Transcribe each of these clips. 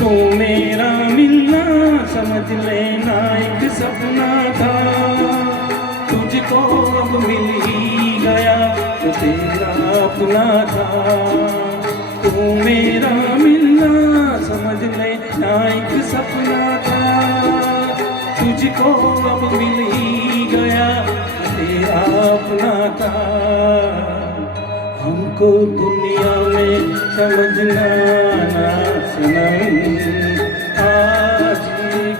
तू मेरा मिलना समझ लेना एक सपना था, तुझको अब मिल ही गया तो तेरा अपना था। तू मेरा मिलना समझ लेना एक सपना था, तुझको अब मिल ही गया तो तेरा अपना था। हमको दुनिया में समझना ना सनम, आज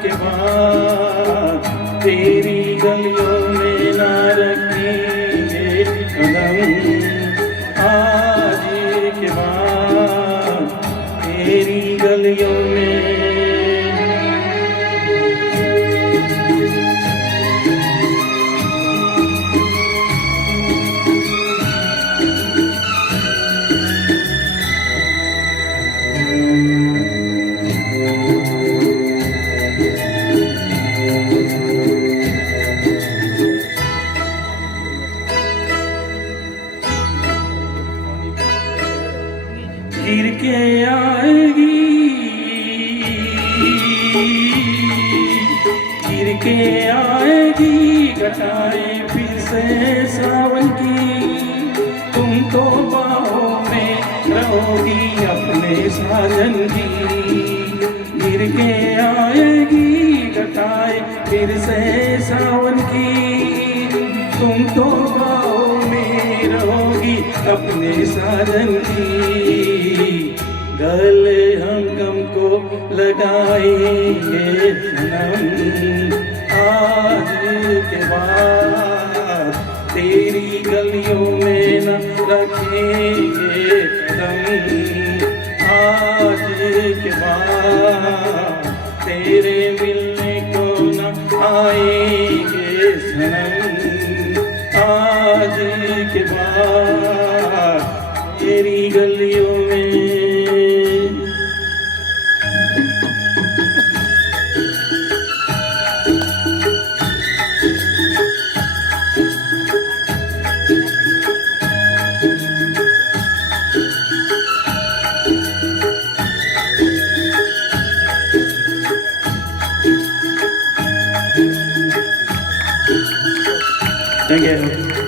के बाद तेरी गलियों में ना रखेंगे कदम। आज के बाद तेरी गलियों में गिर के आएगी, गिर के आएगी घटाएं फिर से सावन की। तुम तो बाहों में रहोगी अपने साजन की। गिर के आएगी घटाएं फिर से सावन की। तुम तो बाहों में रहोगी अपने साजन की। गले हम गम को लगाएंगे सनम, आज के बाद तेरी गलियों में न रखेंगे कदम। आज के बाद तेरे मिलने को न आएंगे सनम। आज के बाद तेरी गलियों में Thank you.